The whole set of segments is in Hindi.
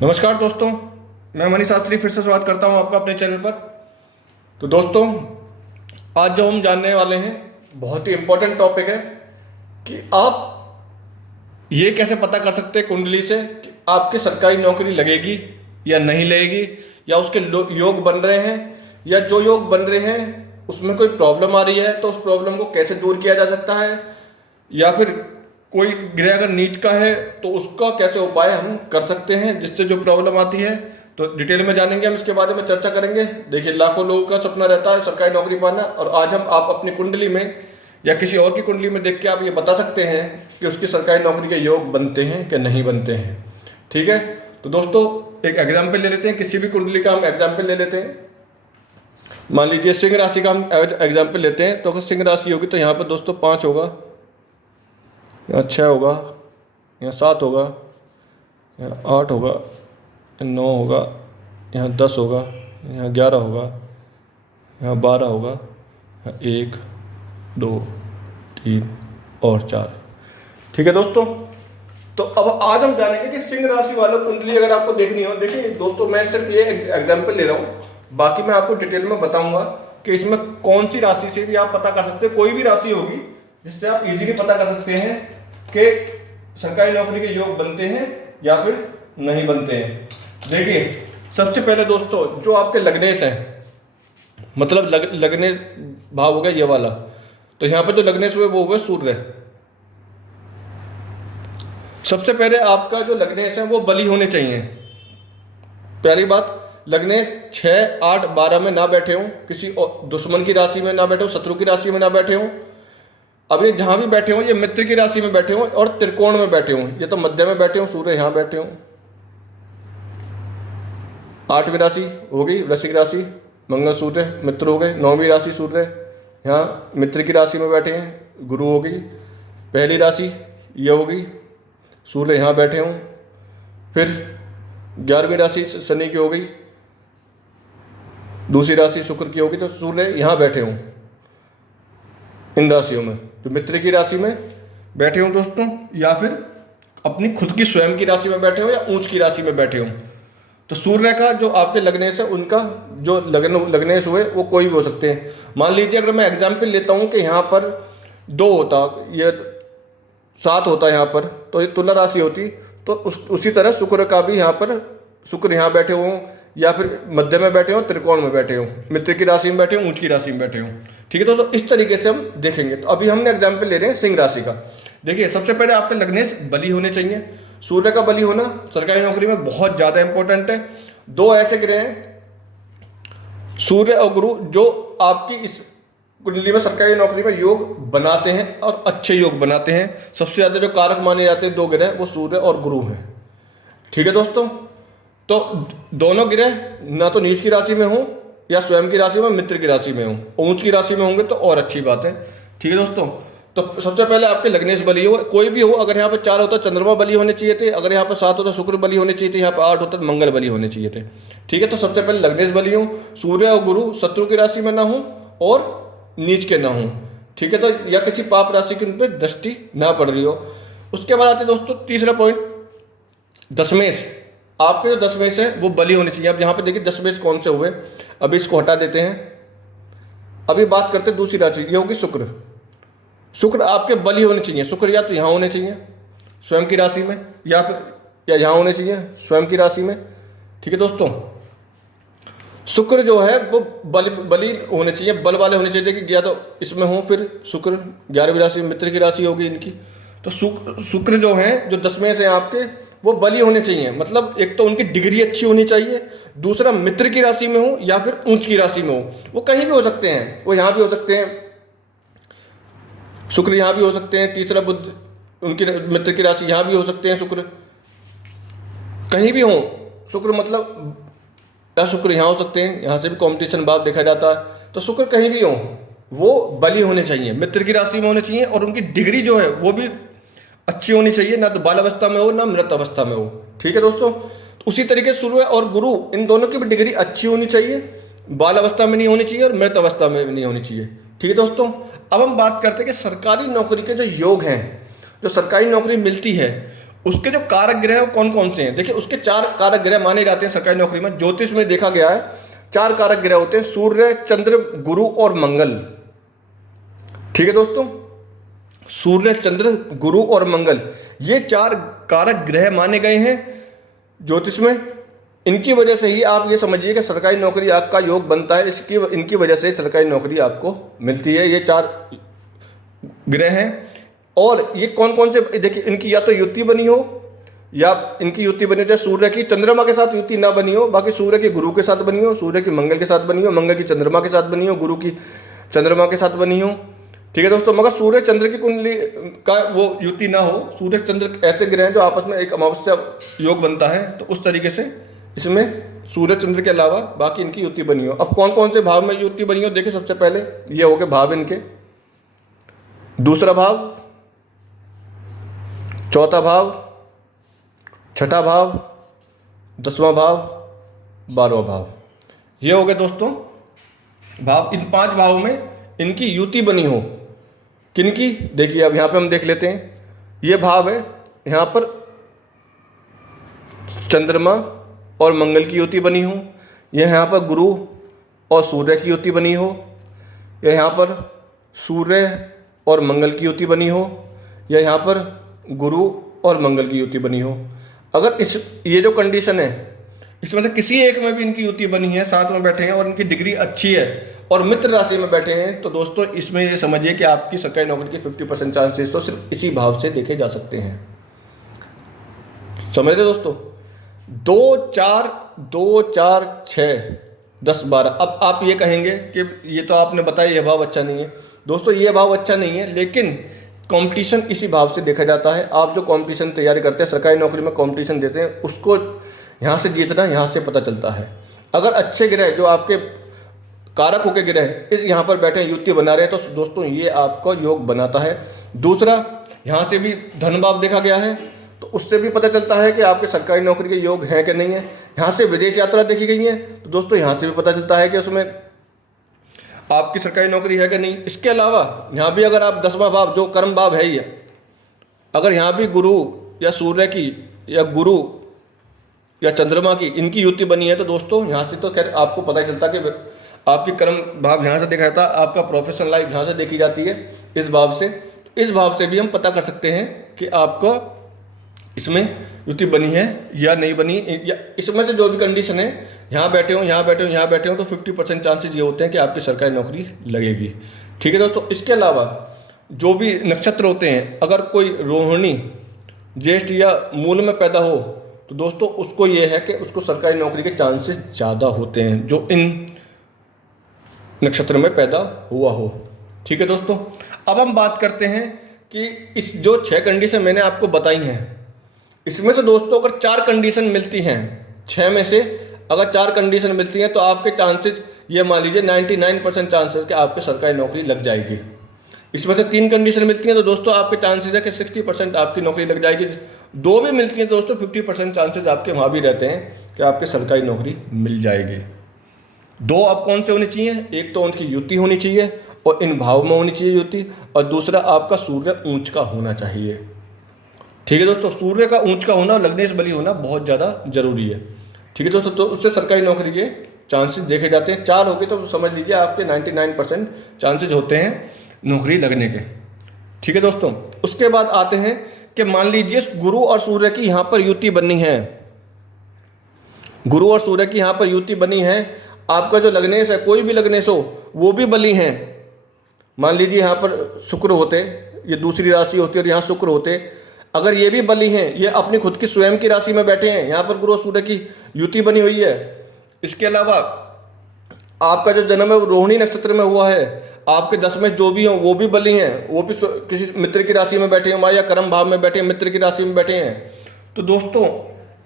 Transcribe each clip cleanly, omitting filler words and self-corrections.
नमस्कार दोस्तों, मैं मनीष शास्त्री फिर से स्वागत करता हूं आपका अपने चैनल पर। तो दोस्तों, आज जो हम जानने वाले हैं बहुत ही इम्पोर्टेंट टॉपिक है कि आप ये कैसे पता कर सकते हैं कुंडली से कि आपकी सरकारी नौकरी लगेगी या नहीं लगेगी, या उसके योग बन रहे हैं, या जो योग बन रहे हैं उसमें कोई प्रॉब्लम आ रही है तो उस प्रॉब्लम को कैसे दूर किया जा सकता है, या फिर कोई ग्रह अगर नीच का है तो उसका कैसे उपाय हम कर सकते हैं जिससे जो प्रॉब्लम आती है। तो डिटेल में जानेंगे, हम इसके बारे में चर्चा करेंगे। देखिए, लाखों लोगों का सपना रहता है सरकारी नौकरी पाना, और आज हम आप अपनी कुंडली में या किसी और की कुंडली में देख के आप ये बता सकते हैं कि उसकी सरकारी नौकरी के योग बनते हैं कि नहीं बनते हैं। ठीक है, तो दोस्तों एक एग्जाम्पल ले लेते हैं, किसी भी कुंडली का हम एग्जाम्पल ले लेते हैं। मान लीजिए सिंह राशि का हम एग्जाम्पल लेते हैं, तो अगर सिंह राशि होगी तो यहाँ पर दोस्तों 5 होगा, यहाँ 6 होगा, यहाँ 7 होगा, यहाँ 8 होगा, 9 होगा, यहाँ 10 होगा, यहाँ 11 होगा, यहाँ 12 होगा, यहाँ 1 2 3 और 4। ठीक है दोस्तों, तो अब आज हम जानेंगे कि सिंह राशि वालों कुंडली अगर आपको देखनी हो। देखिए दोस्तों, मैं सिर्फ ये एग्जाम्पल ले रहा हूँ, बाकी मैं आपको डिटेल में बताऊंगा कि इसमें कौन सी राशि से भी आप पता कर सकते हैं। कोई भी राशि होगी जिससे आप इजीली पता कर सकते हैं कि सरकारी नौकरी के योग बनते हैं या फिर नहीं बनते हैं। देखिए, सबसे पहले दोस्तों जो आपके लग्नेश हैं, मतलब लगने भाव हो गया ये वाला, तो यहाँ पे जो लग्नेश हुए वो हुए सूर्य। सबसे पहले आपका जो लग्नेश है वो बली होने चाहिए। पहली बात, लग्नेश 6 8 12 में ना बैठे हों, किसी दुश्मन की राशि में ना बैठे हो, शत्रु की राशि में ना बैठे हों। अब ये जहां भी बैठे हों ये मित्र की राशि में बैठे हों और त्रिकोण में बैठे हों, ये तो मध्य में बैठे हों, सूर्य यहां बैठे हों। 8वीं राशि हो गई वृश्चिक राशि, मंगल सूर्य मित्र हो गए। 9वीं राशि सूर्य यहाँ मित्र की राशि में बैठे हैं, गुरु हो गई। पहली राशि ये होगी, सूर्य यहाँ बैठे हों। फिर 11वीं राशि शनि की हो गई, दूसरी राशि शुक्र की होगी, तो सूर्य यहाँ बैठे हों इन राशियों में, जो मित्र की राशि में बैठे हों दोस्तों, या फिर अपनी खुद की स्वयं की राशि में बैठे हो या ऊंच की राशि में बैठे हों। तो सूर्य का जो आपके लग्नेश है उनका जो लग्नेश हुए वो कोई भी हो सकते हैं। मान लीजिए अगर मैं एग्जाम्पल लेता हूँ कि यहाँ पर 2 होता, ये 7 होता यहाँ पर, तो ये तुला राशि होती, तो उसी तरह शुक्र का भी यहाँ पर शुक्र यहाँ बैठे हों या फिर मध्य में बैठे हों, त्रिकोण में बैठे हों, मित्र की राशि में बैठे हों, ऊंच की राशि में बैठे हों। ठीक है दोस्तों, इस तरीके से हम देखेंगे। तो अभी हमने एग्जाम्पल ले रहे हैं सिंह राशि का। देखिए, सबसे पहले आपके लग्नेश बली होने चाहिए। सूर्य का बली होना सरकारी नौकरी में बहुत ज़्यादा इंपॉर्टेंट है। 2 ऐसे ग्रह हैं, सूर्य और गुरु, जो आपकी इस कुंडली में सरकारी नौकरी में योग बनाते हैं और अच्छे योग बनाते हैं। सबसे ज़्यादा जो कारक माने जाते हैं 2 ग्रह, वो सूर्य और गुरु हैं। ठीक है दोस्तों, तो दोनों ग्रह ना तो नीच की राशि में हो या स्वयं की राशि में, मित्र की राशि में हो, ऊंच की राशि में होंगे तो और अच्छी बात है। ठीक है दोस्तों, तो सबसे पहले आपके लग्नेश बली हो, कोई भी हो। अगर यहाँ पर 4 होता चंद्रमा बली होने चाहिए थे, अगर यहाँ पर 7 होता शुक्र बली होने चाहिए थे, यहाँ पर 8 होता तो मंगल बली होने चाहिए थे। ठीक है, तो सबसे पहले लग्नेश बली हो, सूर्य और गुरु शत्रु की राशि में ना हो और नीच के ना हो। ठीक है, तो या किसी पाप राशि की उन पर दृष्टि ना पड़ रही हो। उसके बाद आते दोस्तों तीसरा पॉइंट, दशमेश। आपके जो दशमेश है वो बली होनी चाहिए। अब यहाँ पे देखिए दशमेश कौन से हुए, अभी इसको हटा देते हैं। अभी बात करते हैं दूसरी राशि, ये होगी शुक्र। शुक्र आपके बली होने चाहिए। शुक्र या तो यहाँ होने चाहिए स्वयं की राशि में, या फिर यहाँ होने चाहिए स्वयं की राशि में। ठीक है दोस्तों, शुक्र जो है वो बली होने चाहिए, बल वाले होने चाहिए कि या तो इसमें हो, फिर शुक्र 11वीं राशि मित्र की राशि होगी इनकी। तो शुक्र जो है, जो दशमेश है आपके, वो बली होने चाहिए। मतलब एक तो उनकी डिग्री अच्छी होनी चाहिए, दूसरा मित्र की राशि में हो या फिर ऊंच की राशि में हो। वो कहीं भी हो सकते हैं, वो यहाँ भी हो सकते हैं, शुक्र यहाँ भी हो सकते हैं। तीसरा बुध उनकी मित्र की राशि, यहाँ भी हो सकते हैं शुक्र, कहीं भी हो शुक्र, मतलब या शुक्र यहाँ हो सकते हैं, यहाँ से भी कॉम्पिटिशन भाव देखा जाता है। तो शुक्र कहीं भी हो वो बली होने चाहिए, मित्र की राशि में होने चाहिए, और उनकी डिग्री जो है वो भी अच्छी होनी चाहिए, ना तो बाल अवस्था में हो ना मृत अवस्था में हो। ठीक है दोस्तों, तो उसी तरीके से सूर्य और गुरु, इन दोनों की भी डिग्री अच्छी होनी चाहिए, बाल अवस्था में नहीं होनी चाहिए और मृत अवस्था में नहीं होनी चाहिए। ठीक है दोस्तों, अब हम बात करते हैं कि सरकारी नौकरी के जो योग हैं, जो सरकारी नौकरी मिलती है उसके जो कारक ग्रह हैं वो कौन कौन से हैं। देखिए उसके 4 कारक ग्रह माने जाते हैं सरकारी नौकरी में। ज्योतिष में देखा गया है 4 कारक ग्रह होते हैं, सूर्य, चंद्र, गुरु और मंगल। ठीक है दोस्तों, सूर्य, चंद्र, गुरु और मंगल, ये 4 कारक ग्रह माने गए हैं ज्योतिष में। इनकी वजह से ही आप ये समझिए कि सरकारी नौकरी आपका योग बनता है। इनकी वजह से सरकारी नौकरी आपको मिलती है। ये 4 ग्रह हैं। और ये कौन कौन से, देखिए इनकी या तो युति बनी हो, या इनकी युति बनी हो सूर्य की चंद्रमा के साथ युति ना बनी हो, बाकी सूर्य की गुरु के साथ बनी हो, सूर्य की मंगल के साथ बनी हो, मंगल की चंद्रमा के साथ बनी हो, गुरु की चंद्रमा के साथ बनी हो। ठीक है दोस्तों, मगर सूर्य चंद्र की कुंडली का वो युति ना हो। सूर्य चंद्र ऐसे ग्रह हैं जो आपस में एक अमावस्या योग बनता है, तो उस तरीके से इसमें सूर्य चंद्र के अलावा बाकी इनकी युति बनी हो। अब कौन कौन से भाव में युति बनी हो, देखिए सबसे पहले ये हो गए भाव इनके, दूसरा भाव, चौथा भाव, छठा भाव, 10वां भाव, 12वां भाव, ये हो गए दोस्तों भाव। इन 5 भावों में इनकी युति बनी हो। किनकी, देखिए अब यहाँ पे हम देख लेते हैं। ये भाव है, यहाँ पर चंद्रमा और मंगल की युति बनी हो, यह यहाँ पर गुरु और सूर्य की युति बनी हो, यह यहाँ पर सूर्य और मंगल की युति बनी हो, या यहाँ पर गुरु और मंगल की युति बनी हो। अगर ये जो कंडीशन है इसमें से किसी एक में भी इनकी युति बनी है, साथ में बैठे हैं और इनकी डिग्री अच्छी है और मित्र राशि में बैठे हैं, तो दोस्तों इसमें ये समझिए कि आपकी सरकारी नौकरी के 50% चांसेस तो सिर्फ इसी भाव से देखे जा सकते हैं। समझ रहे दोस्तों, 2, 4, 6, 10, 12। अब आप ये कहेंगे कि ये तो आपने बताया ये भाव अच्छा नहीं है। दोस्तों ये भाव अच्छा नहीं है, लेकिन कंपटीशन इसी भाव से देखा जाता है। आप जो कंपटीशन तैयारी करते हैं, सरकारी नौकरी में कंपटीशन देते हैं, उसको यहाँ से जीतना यहाँ से पता चलता है। अगर अच्छे ग्रह जो आपके कारक होके ग्रह इस यहाँ पर बैठे युति बना रहे हैं, तो दोस्तों ये आपको योग बनाता है। दूसरा, यहाँ से भी धन भाव देखा गया है, तो उससे भी पता चलता है कि आपके सरकारी नौकरी के योग हैं कि नहीं है। यहाँ से विदेश यात्रा देखी गई है, तो दोस्तों यहाँ से भी पता चलता है कि उसमें आपकी सरकारी नौकरी है कि नहीं। इसके अलावा यहाँ भी अगर आप 10वां भाव जो कर्म भाव है ही है, अगर यहाँ भी गुरु या सूर्य की या गुरु या चंद्रमा की इनकी युति बनी है, तो दोस्तों यहाँ से तो खैर आपको पता ही चलता कि आपकी कर्म भाव यहाँ से देखा जाता है, आपका प्रोफेशनल लाइफ यहाँ से देखी जाती है इस भाव से। इस भाव से भी हम पता कर सकते हैं कि आपका इसमें युति बनी है या नहीं बनी, या इसमें से जो भी कंडीशन है, यहाँ बैठे हो, यहाँ बैठे हो, यहाँ बैठे हो, तो 50% चांसेस ये होते हैं कि आपकी सरकारी नौकरी लगेगी। ठीक है दोस्तों, इसके अलावा जो भी नक्षत्र होते हैं, अगर कोई रोहिणी, ज्येष्ठ या मूल में पैदा हो, तो दोस्तों उसको ये है कि उसको सरकारी नौकरी के चांसेस ज़्यादा होते हैं जो इन नक्षत्र में पैदा हुआ हो। ठीक है दोस्तों, अब हम बात करते हैं कि इस जो 6 कंडीशन मैंने आपको बताई हैं, इसमें से दोस्तों अगर 4 कंडीशन मिलती हैं, 6 में से अगर 4 कंडीशन मिलती हैं, तो आपके चांसेस ये मान लीजिए 99% चांसेस कि आपके सरकारी नौकरी लग जाएगी। इसमें से 3 कंडीशन मिलती हैं, तो दोस्तों आपके चांसेस है कि 60% आपकी नौकरी लग जाएगी। 2 भी मिलती हैं तो दोस्तों 50% चांसेस आपके वहाँ भी रहते हैं कि आपके सरकारी नौकरी मिल जाएगी। 2 अब कौन से होनी चाहिए, एक तो उनकी युति होनी चाहिए और इन भाव में होनी चाहिए युति, और दूसरा आपका सूर्य ऊंच का होना चाहिए। ठीक है दोस्तों, सूर्य का ऊंच का होना और लग्नेश बली होना बहुत ज़्यादा जरूरी है। ठीक है दोस्तों, तो उससे सरकारी नौकरी के चांसेस देखे जाते हैं। 4 हो गए तो समझ लीजिए आपके 99% चांसेस होते हैं नौकरी लगने के। ठीक है दोस्तों, उसके बाद आते हैं कि मान लीजिए गुरु और सूर्य की यहाँ पर युति बनी है, गुरु और सूर्य की यहाँ पर युति बनी है, आपका जो लग्नेश है, कोई भी लग्नेश हो, वो भी बली हैं। मान लीजिए यहाँ पर शुक्र होते, ये दूसरी राशि होती और यहाँ शुक्र होते, अगर ये भी बली हैं, ये अपनी खुद की स्वयं की राशि में बैठे हैं, यहाँ पर गुरु और सूर्य की युति बनी हुई है। इसके अलावा आपका जो जन्म है वो रोहिणी नक्षत्र में हुआ है, आपके 10 में जो भी हों वो भी बली हैं, वो भी किसी मित्र की राशि में बैठे हैं या कर्म भाव में बैठे हैं, मित्र की राशि में बैठे हैं। तो दोस्तों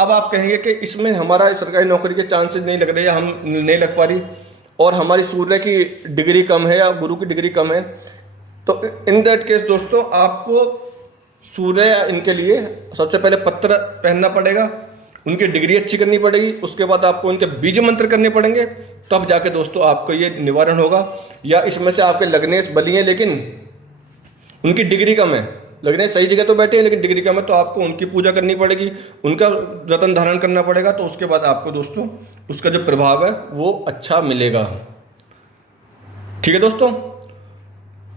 अब आप कहेंगे कि इसमें हमारा सरकारी नौकरी के चांसेस नहीं लग रहे या हम नहीं लग पा रही और हमारी सूर्य की डिग्री कम है या गुरु की डिग्री कम है, तो इन दैट केस दोस्तों आपको सूर्य या इनके लिए सबसे पहले पत्र पहनना पड़ेगा, उनकी डिग्री अच्छी करनी पड़ेगी, उसके बाद आपको उनके बीज मंत्र करने पड़ेंगे, तब जाके दोस्तों आपको ये निवारण होगा। या इसमें से आपके लग्नेश बली हैं लेकिन उनकी डिग्री कम है, लग रहे हैं सही जगह तो बैठे हैं, लेकिन डिग्री कम है, तो आपको उनकी पूजा करनी पड़ेगी, उनका रतन धारण करना पड़ेगा, तो उसके बाद आपको दोस्तों उसका जो प्रभाव है वो अच्छा मिलेगा। ठीक है दोस्तों,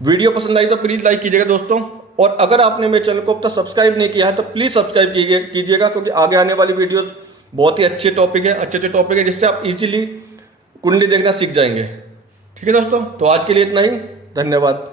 वीडियो पसंद आई तो प्लीज़ लाइक कीजिएगा दोस्तों, और अगर आपने मेरे चैनल को अब तक सब्सक्राइब नहीं किया है तो प्लीज़ सब्सक्राइब कीजिएगा, क्योंकि आगे आने वाली वीडियोस बहुत ही अच्छे टॉपिक है, अच्छे टॉपिक है, जिससे आप इजीली कुंडली देखना सीख जाएंगे। ठीक है दोस्तों, तो आज के लिए इतना ही, धन्यवाद।